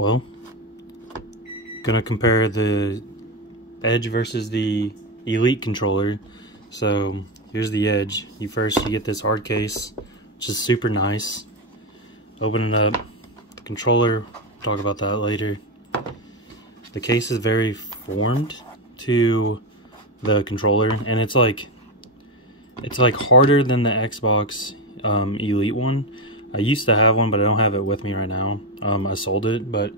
Well, gonna compare the Edge versus the Elite controller. So here's the Edge. You get this hard case, which is super nice. Open it up. The controller, talk about that later. The case is very formed to the controller, and it's like harder than the Xbox Elite one. I used to have one, but I don't have it with me right now. I sold it, but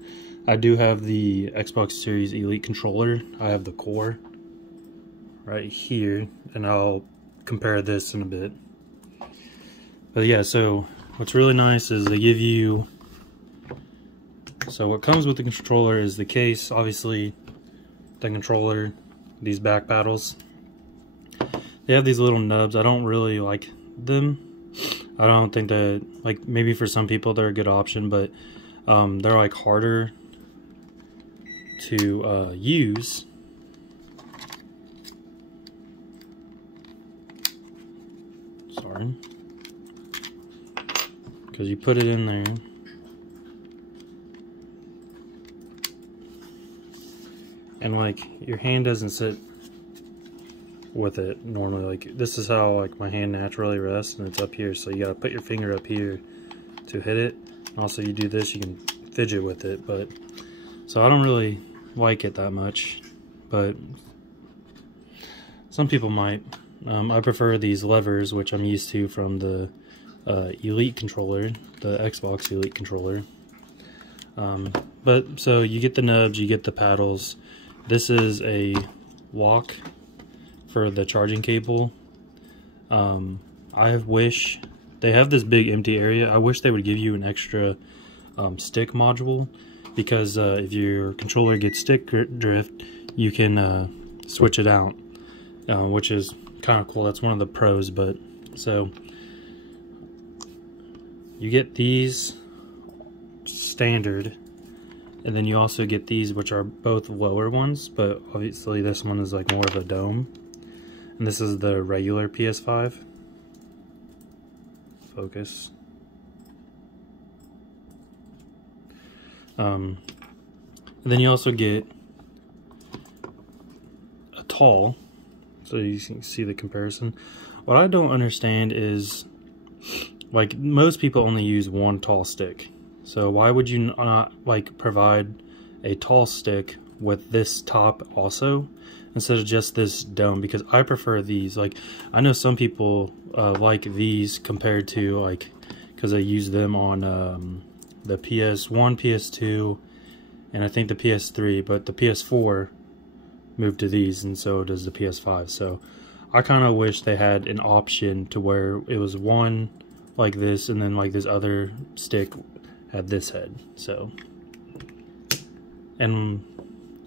I do have the Xbox Series Elite controller. I have the core right here, and I'll compare this in a bit. But yeah, so what's really nice is they give you, so what comes with the controller is the case, obviously, the controller, these back paddles. They have these little nubs. I don't really like them. I don't think that, like, maybe for some people they're a good option, but they're like harder to use. Sorry. Because you put it in there. And like your hand doesn't sit with it normally. Like this is how like my hand naturally rests, and it's up here, so you gotta put your finger up here to hit it. And also you do this, you can fidget with it, but so I don't really like it that much, but some people might. I prefer these levers, which I'm used to from the Elite controller, the Xbox Elite controller. But so you get the nubs, you get the paddles. This is a lock for the charging cable. I wish they have this big empty area. I wish they would give you an extra stick module, because if your controller gets stick drift, you can switch it out, which is kind of cool. That's one of the pros. But so you get these standard, and then you also get these, which are both lower ones, but obviously this one is like more of a dome. And this is the regular PS5. Focus. And then you also get a tall, so you can see the comparison. What I don't understand is, like, most people only use one tall stick. So why would you not like provide a tall stick with this top also, instead of just this dome? Because I prefer these. Like, I know some people like these compared to, like, because I use them on the PS1, PS2, and I think the PS3, but the PS4 moved to these, and so does the PS5. So I kind of wish they had an option to where it was one like this, and then like this other stick had this head. So, and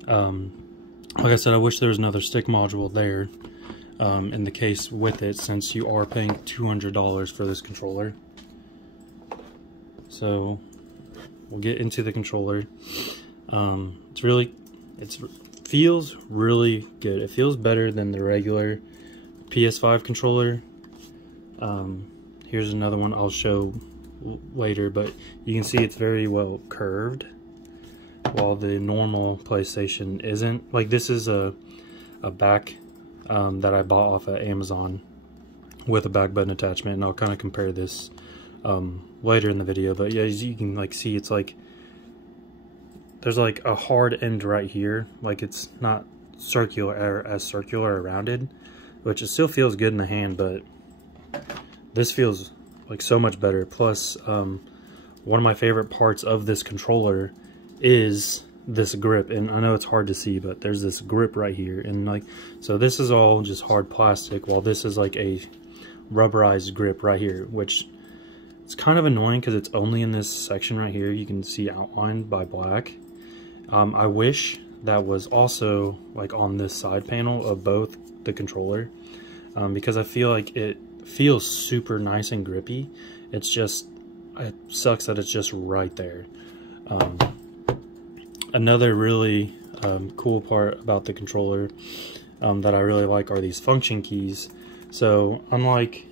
like I said, I wish there was another stick module there in the case with it, since you are paying $200 for this controller. So we'll get into the controller. It feels really good. It feels better than the regular PS5 controller. Here's another one I'll show later, but you can see it's very well curved, while the normal PlayStation isn't. Like, this is a back that I bought off of Amazon with a back button attachment, and I'll kind of compare this later in the video. But yeah, as you can like see, it's like there's like a hard end right here. Like, it's not circular or as circular or rounded, which it still feels good in the hand, but this feels like so much better. Plus, one of my favorite parts of this controller is this grip, and I know it's hard to see, but there's this grip right here, and like, so this is all just hard plastic, while this is like a rubberized grip right here, which it's kind of annoying because it's only in this section right here. You can see outlined by black. I wish that was also like on this side panel of both the controller, because I feel like it feels super nice and grippy. It's just, it sucks that it's just right there. Another really cool part about the controller that I really like are these function keys. So unlike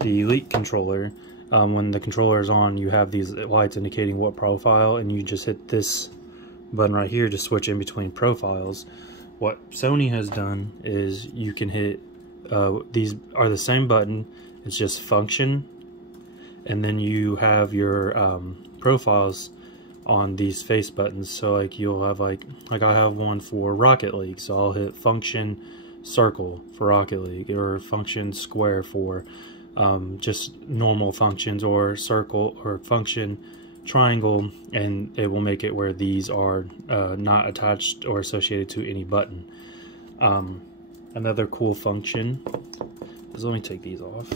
the Elite controller, when the controller is on, you have these lights indicating what profile, and you just hit this button right here to switch in between profiles. What Sony has done is you can hit, these are the same button, it's just function, and then you have your profiles on these face buttons. So like you'll have like I have one for Rocket League, so I'll hit function circle for Rocket League, or function square for just normal functions, or circle or function triangle, and it will make it where these are not attached or associated to any button. Another cool function is, let me take these off,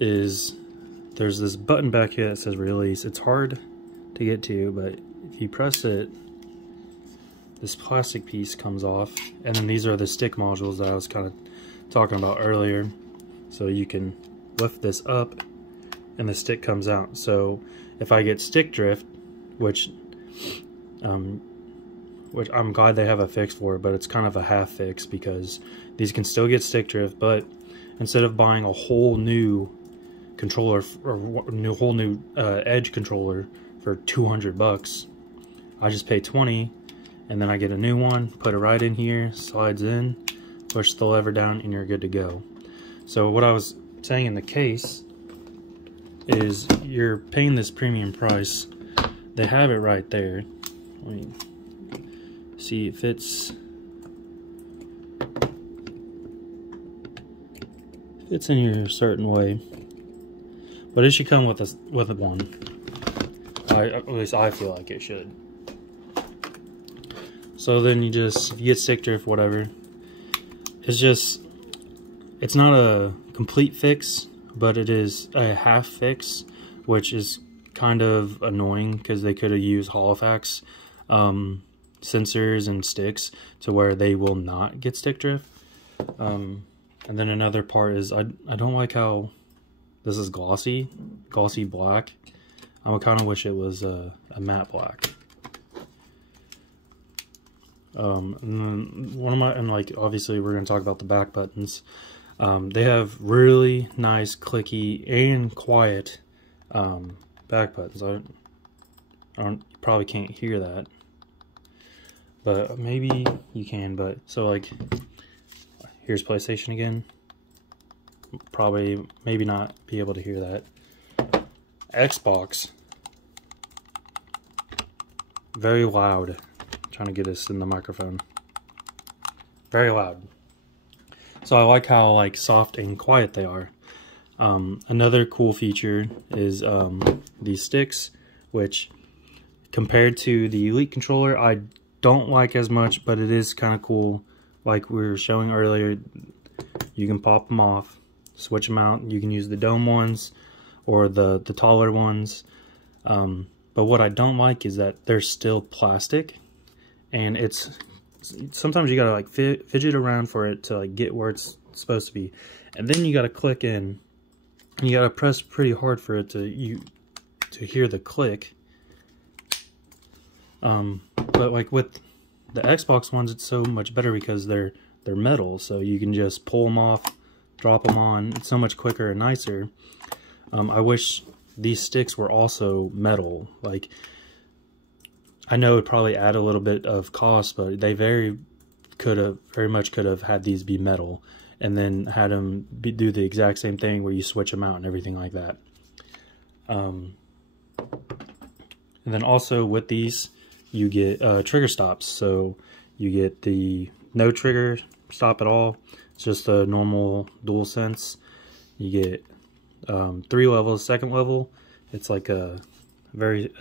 is there's this button back here that says release. It's hard to get to, but if you press it, this plastic piece comes off, and then these are the stick modules that I was kind of talking about earlier. So you can lift this up and the stick comes out. So if I get stick drift, which I'm glad they have a fix for, but it's kind of a half fix, because these can still get stick drift, but instead of buying a whole new controller or whole new Edge controller for 200 bucks, I just pay 20, and then I get a new one, put it right in here, slides in, push the lever down, and you're good to go. So what I was saying in the case is, you're paying this premium price. They have it right there. Let me see, it fits in here a certain way, but it should come with one. At least I feel like it should. So then you get stick drift, whatever. It's not a complete fix, but it is a half fix, which is kind of annoying, because they could have used Holofax sensors and sticks to where they will not get stick drift. And then another part is, I don't like how this is glossy black. I would kind of wish it was a matte black. And then like obviously we're going to talk about the back buttons. They have really nice, clicky, and quiet back buttons. You probably can't hear that, but maybe you can. But so like, here's PlayStation again. Probably, maybe not be able to hear that. Xbox, very loud. Trying to get this in the microphone. Very loud. So I like how like soft and quiet they are. Another cool feature is these sticks, which compared to the Elite controller, I don't like as much, but it is kind of cool. Like we were showing earlier, you can pop them off, switch them out. You can use the dome ones or the taller ones. But what I don't like is that they're still plastic. And sometimes you gotta like fidget around for it to like get where it's supposed to be, and then you gotta click in, and you gotta press pretty hard for it to hear the click. But like with the Xbox ones, it's so much better because they're metal, so you can just pull them off, drop them on. It's so much quicker and nicer. I wish these sticks were also metal. Like, I know it would probably add a little bit of cost, but they very much could have had these be metal, and then had them do the exact same thing where you switch them out and everything like that. And then also with these, you get trigger stops. So you get the no trigger stop at all. It's just a normal DualSense. You get 3 levels. Second level, it's like a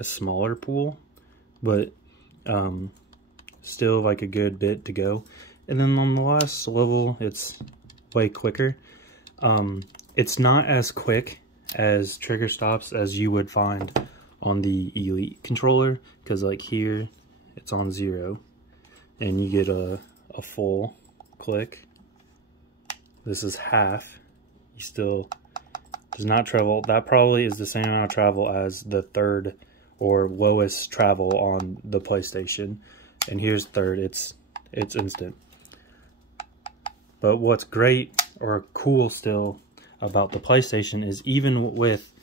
smaller pool, but still like a good bit to go. And then on the last level, it's way quicker. It's not as quick as trigger stops as you would find on the Elite controller, because like here it's on 0 and you get a full click. This is half. You still does not travel. That probably is the same amount of travel as the third or lowest travel on the PlayStation, and here's third. It's instant. But what's great or cool still about the PlayStation is even with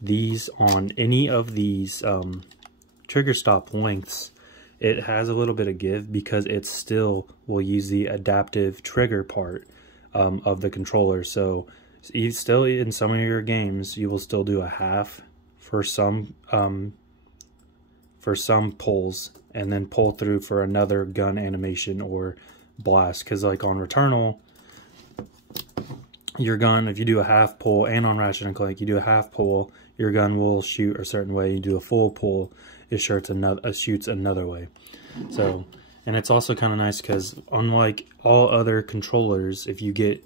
these on any of these trigger stop lengths, it has a little bit of give because it still will use the adaptive trigger part of the controller. So you still, in some of your games, you will still do a half for some pulls, and then pull through for another gun animation or blast. Because like on Returnal, your gun, if you do a half pull, and on Ratchet and Clank, you do a half pull, your gun will shoot a certain way. You do a full pull, it shoots another way. So, and it's also kind of nice because unlike all other controllers, if you get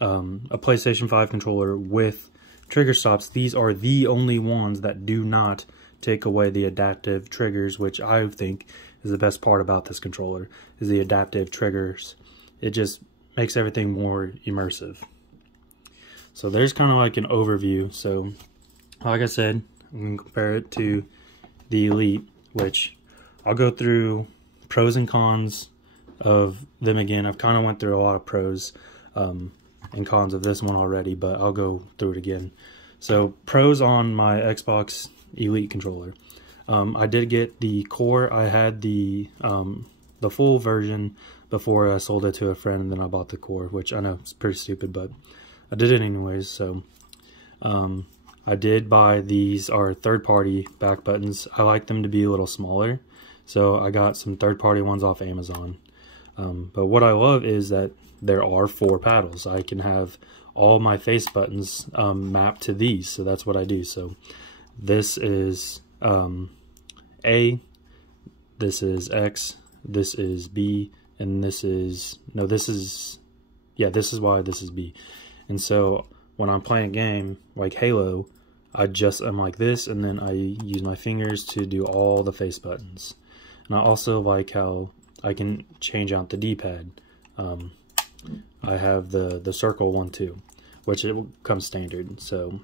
a PlayStation 5 controller with trigger stops, these are the only ones that do not take away the adaptive triggers, which I think is the best part about this controller, is the adaptive triggers. It just makes everything more immersive. So there's kind of like an overview. So like I said, I'm going to compare it to the Elite, which I'll go through pros and cons of them again. I've kind of went through a lot of pros and cons of this one already, but I'll go through it again. So pros on my Xbox Elite controller. I did get the core. I had the full version before I sold it to a friend, and then I bought the core, which I know is pretty stupid, but I did it anyways. So I did buy these are third-party back buttons. I like them to be a little smaller, so I got some third-party ones off Amazon. But what I love is that there are 4 paddles. I can have all my face buttons mapped to these, so that's what I do. So this is A, this is X, this is B, and this is, no, this is, yeah, this is Y, this is B. And so when I'm playing a game like Halo, I'm like this, and then I use my fingers to do all the face buttons. And I also like how I can change out the D-pad. I have the circle one too, which it comes standard. So,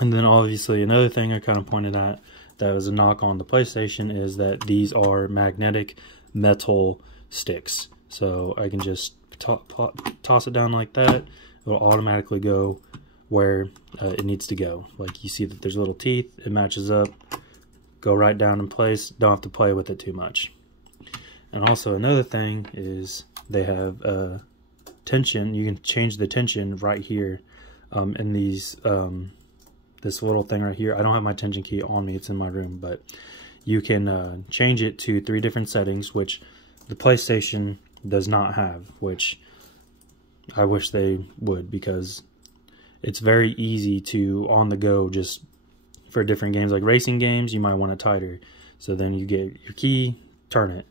and then obviously another thing I kind of pointed at that was a knock on the PlayStation is that these are magnetic metal sticks. So I can just toss it down like that. It'll automatically go where it needs to go. Like you see that there's little teeth, it matches up, go right down in place, don't have to play with it too much. And also another thing is they have tension. You can change the tension right here in these this little thing right here. I don't have my tension key on me, it's in my room, but you can change it to 3 different settings, which the PlayStation does not have, which I wish they would, because it's very easy to on the go, just for different games like racing games you might want it tighter, so then you get your key, turn it.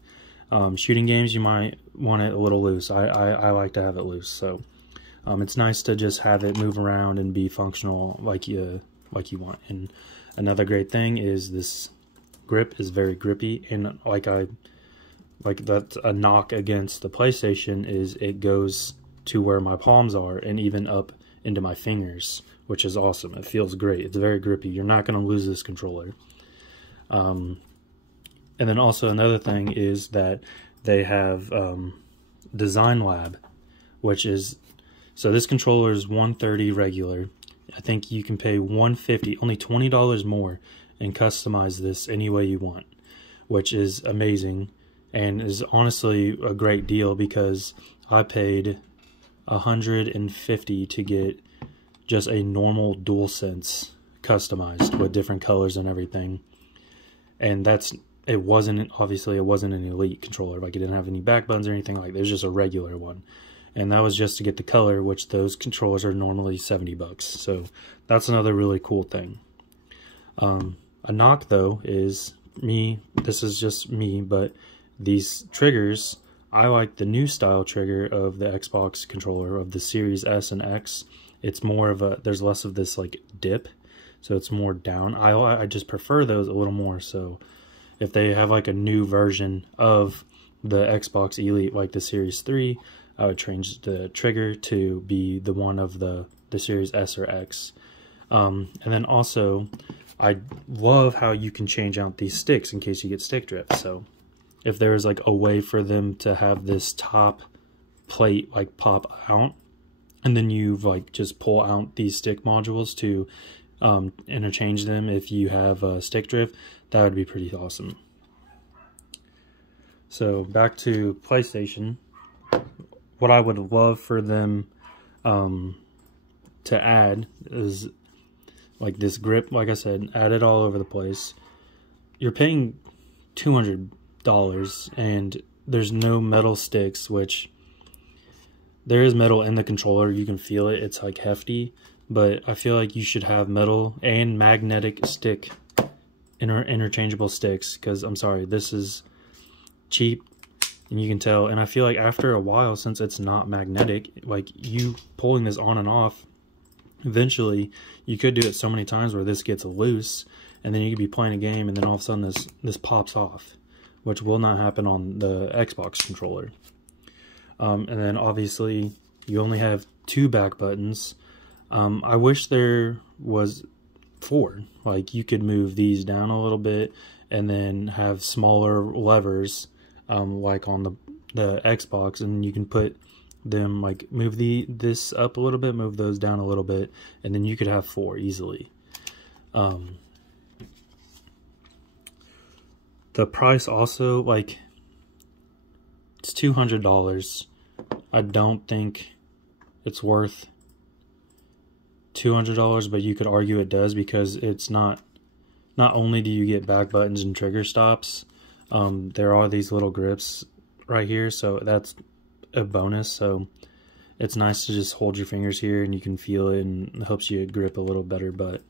Shooting games you might want it a little loose. I like to have it loose, so it's nice to just have it move around and be functional like you want. And another great thing is this grip is very grippy, and like that's a knock against the PlayStation is it goes to where my palms are and even up into my fingers, which is awesome. It feels great. It's very grippy. You're not going to lose this controller. And then also another thing is that they have Design Lab, which is, so this controller is $130 regular. I think you can pay $150, only $20 more, and customize this any way you want, which is amazing and is honestly a great deal, because I paid $150 to get just a normal DualSense customized with different colors and everything. And it wasn't an Elite controller. Like, it didn't have any back buttons or anything like that. It was just a regular one. And that was just to get the color, which those controllers are normally $70. So that's another really cool thing. A knock though is this is just me, but these triggers, I like the new style trigger of the Xbox controller of the Series S and X. It's more of there's less of this like dip, so it's more down. I just prefer those a little more. So if they have like a new version of the Xbox Elite, like the Series 3, I would change the trigger to be the one of the Series S or X. And then also, I love how you can change out these sticks in case you get stick drift. So if there's like a way for them to have this top plate like pop out, and then you like just pull out these stick modules to interchange them if you have stick drift. That would be pretty awesome. So back to PlayStation. What I would love for them to add is like this grip, like I said, add it all over the place. You're paying $200 and there's no metal sticks, which there is metal in the controller. You can feel it. It's like hefty, but I feel like you should have metal and magnetic stick interchangeable sticks, because I'm sorry, this is cheap and you can tell. And I feel like after a while, since it's not magnetic, like you pulling this on and off, eventually you could do it so many times where this gets loose, and then you could be playing a game and then all of a sudden this pops off, which will not happen on the Xbox controller. And then obviously you only have 2 back buttons. I wish there was 4. Like you could move these down a little bit and then have smaller levers like on the Xbox, and you can put them like move this up a little bit, move those down a little bit, and then you could have 4 easily. The price also, like, it's $200. I don't think it's worth $200, but you could argue it does, because it's not only do you get back buttons and trigger stops, there are these little grips right here, so that's a bonus. So it's nice to just hold your fingers here and you can feel it, and it helps you grip a little better. But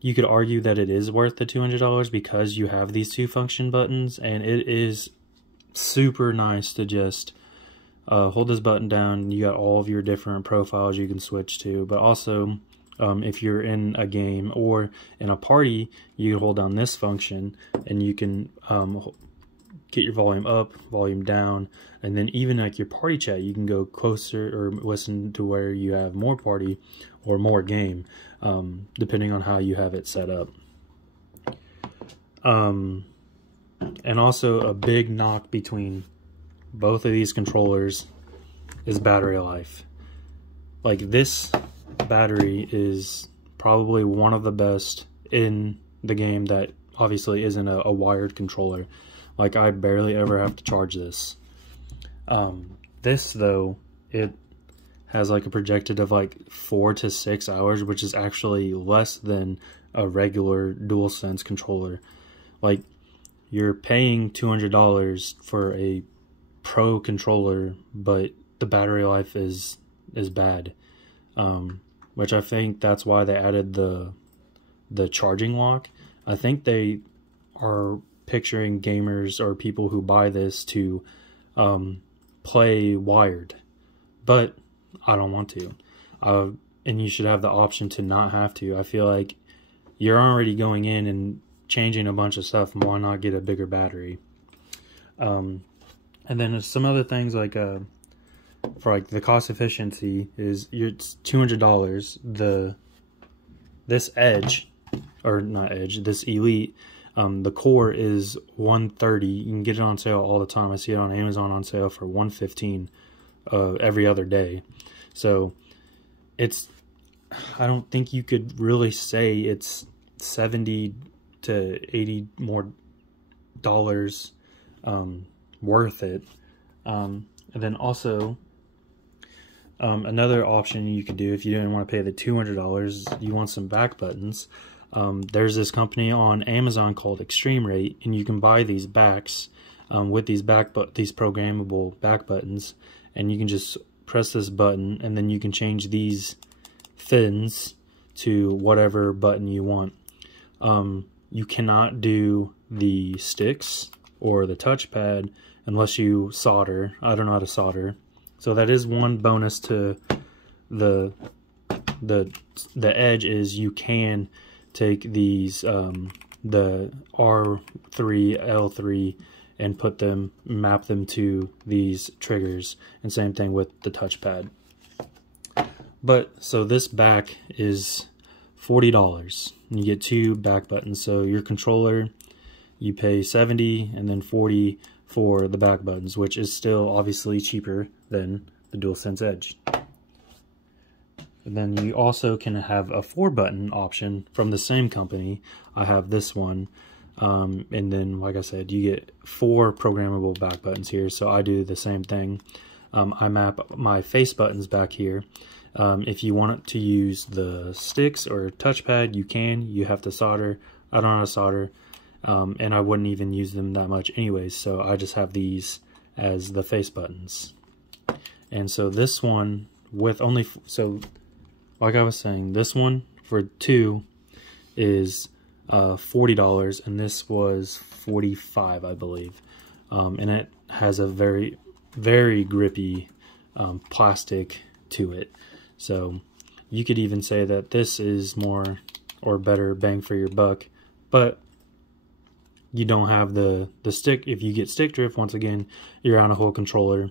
you could argue that it is worth the $200 because you have these 2 function buttons, and it is super nice to just hold this button down. You got all of your different profiles you can switch to, but also if you're in a game or in a party, you can hold down this function and you can get your volume up, volume down, and then even like your party chat, you can go closer or listen to where you have more party or more game, depending on how you have it set up. And also a big knock between both of these controllers is battery life. Like this battery is probably one of the best in the game that obviously isn't a wired controller. Like I barely ever have to charge this. This though, it has like a projected of like 4 to 6 hours, which is actually less than a regular DualSense controller. Like you're paying $200 for a pro controller, but the battery life is bad. Which I think that's why they added the charging lock. I think they are picturing gamers or people who buy this to play wired, but I don't want to. And you should have the option to not have to. I feel like you're already going in and changing a bunch of stuff, and why not get a bigger battery? And then there's some other things like for like the cost efficiency is it's $200. This Edge, or not Edge, this Elite, the core is $130. You can get it on sale all the time. I see it on Amazon on sale for $115 every other day. So it's, I don't think you could really say it's $70 to $80 more dollars worth it. And then also another option you could do if you didn't want to pay the $200, you want some back buttons. There's this company on Amazon called Extreme Rate, and you can buy these backs with these these programmable back buttons, and you can just press this button, and then you can change these fins to whatever button you want. You cannot do the sticks or the touchpad unless you solder. I don't know how to solder, so that is one bonus to the Edge, is you can take these the R3, L3, and put them, map them to these triggers, and same thing with the touchpad. But so this back is $40, and you get 2 back buttons. So your controller, you pay $70 and then $40 for the back buttons, which is still obviously cheaper than the DualSense Edge. And then you also can have a 4-button option from the same company. I have this one, and then like I said, you get 4 programmable back buttons here. So I do the same thing. I map my face buttons back here. If you want to use the sticks or touchpad, you can. You have to solder. I don't know how to solder, and I wouldn't even use them that much anyways, so I just have these as the face buttons. And so this one with only, so like I was saying, this one for 2 is $40, and this was $45, I believe. And it has a very, very grippy plastic to it. So you could even say that this is more or better bang for your buck, but you don't have the stick. If you get stick drift, once again, you're on a whole controller.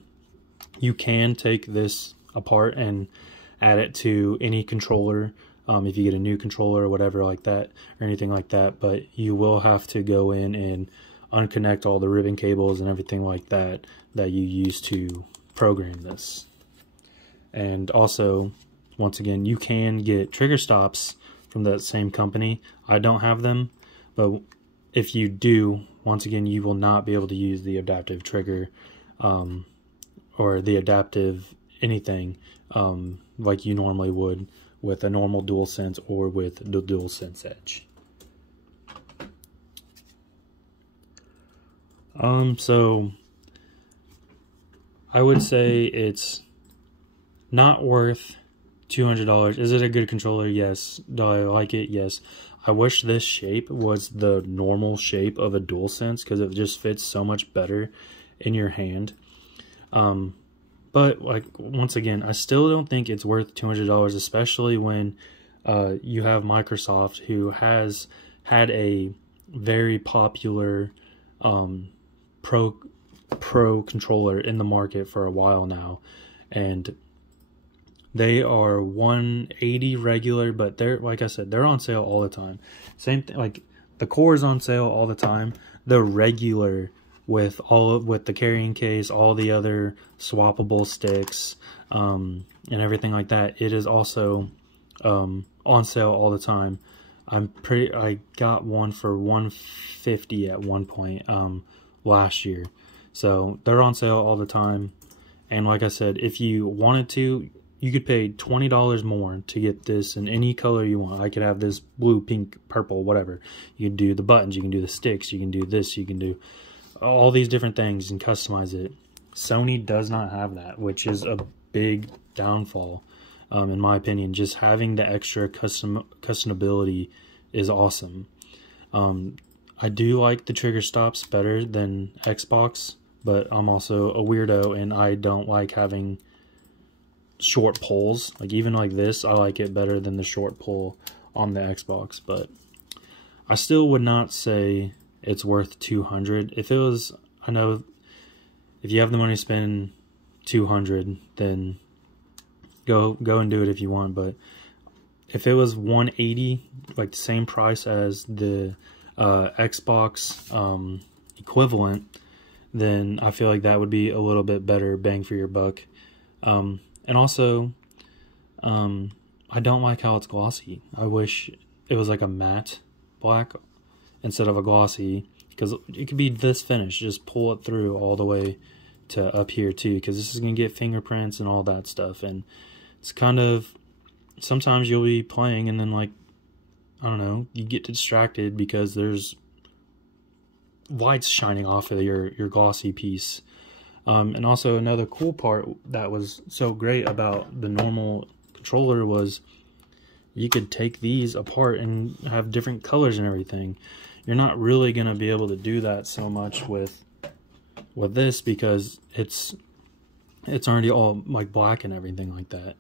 You can take this apart and add it to any controller, if you get a new controller or whatever like that, or anything like that, but you will have to go in and unconnect all the ribbon cables and everything like that that you use to program this. And also, once again, you can get trigger stops from that same company. I don't have them, but if you do, once again, you will not be able to use the adaptive trigger or the adaptive anything like you normally would with a normal DualSense or with the DualSense Edge. So I would say it's not worth $200. Is it a good controller? Yes. Do I like it? Yes. I wish this shape was the normal shape of a DualSense because it just fits so much better in your hand. But like, once again, I still don't think it's worth $200, especially when you have Microsoft, who has had a very popular pro controller in the market for a while now, and they are $180 regular, but they're, like I said, they're on sale all the time. Same thing, like the core is on sale all the time. The regular with the carrying case, all the other swappable sticks, and everything like that, it is also on sale all the time. I got one for $150 at one point last year, so they're on sale all the time. And like I said, if you wanted to, you could pay $20 more to get this in any color you want. I could have this blue, pink, purple, whatever. You can do the buttons, you can do the sticks, you can do this, you can do all these different things and customize it. Sony does not have that, which is a big downfall, in my opinion. Just having the extra customability is awesome. I do like the trigger stops better than Xbox, but I'm also a weirdo and I don't like having short pulls. Like even like this, I like it better than the short pull on the Xbox, but I still would not say it's worth $200. If it was, I know if you have the money to spend $200, then go and do it if you want, but if it was $180, like the same price as the Xbox equivalent, then I feel like that would be a little bit better bang for your buck. And also, I don't like how it's glossy. I wish it was like a matte black instead of a glossy, because it could be this finish. Just pull it through all the way to up here too, because this is going to get fingerprints and all that stuff. And it's kind of, sometimes you'll be playing and then, like, I don't know, you get distracted because there's lights shining off of your glossy piece. And also another cool part that was so great about the normal controller was you could take these apart and have different colors and everything. You're not really going to be able to do that so much with this, because it's already all like black and everything like that.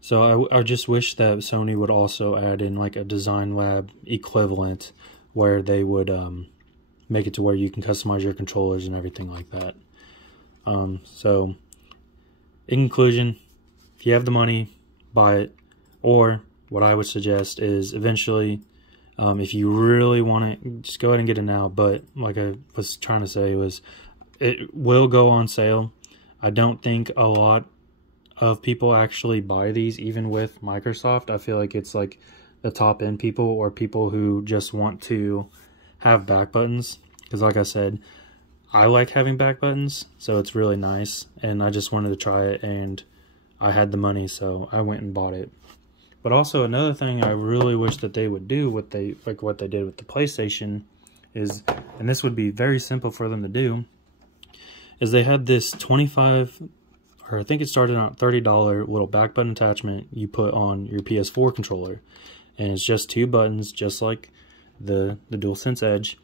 So I just wish that Sony would also add in like a Design Lab equivalent where they would make it to where you can customize your controllers and everything like that. So in conclusion, if you have the money, buy it. Or what I would suggest is eventually If you really want it, just go ahead and get it now. But like I was trying to say, it will go on sale. I don't think a lot of people actually buy these, even with Microsoft. I feel like it's like the top end people, or people who just want to have back buttons, because like I said, I like having back buttons, so it's really nice, and I just wanted to try it, and I had the money, so I went and bought it. But also another thing I really wish that they would do, what they did with the PlayStation is, and this would be very simple for them to do, is they had this 25, or I think it started on $30 little back button attachment you put on your PS4 controller, and it's just 2 buttons, just like the DualSense Edge,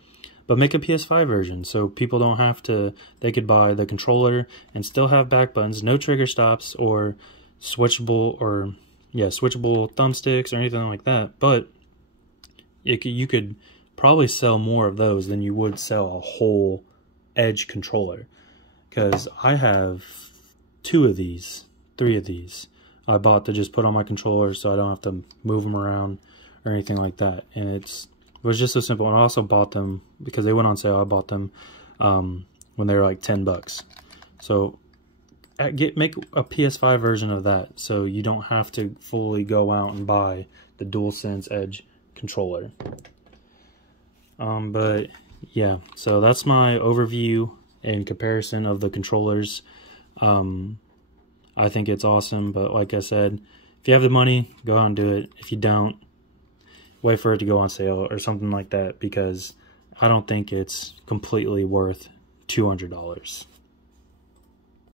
but make a PS5 version, so people don't have to. They could buy the controller and still have back buttons, no trigger stops or switchable thumbsticks or anything like that. But you could probably sell more of those than you would sell a whole Edge controller, because I have 3 of these. I bought to just put on my controller so I don't have to move them around or anything like that, and it was just so simple. And I also bought them because they went on sale. I bought them when they were like $10. So make a PS5 version of that, so you don't have to fully go out and buy the DualSense Edge controller. But yeah, so that's my overview and comparison of the controllers. I think it's awesome, but like I said, if you have the money, go out and do it. If you don't, wait for it to go on sale or something like that, because I don't think it's completely worth $200.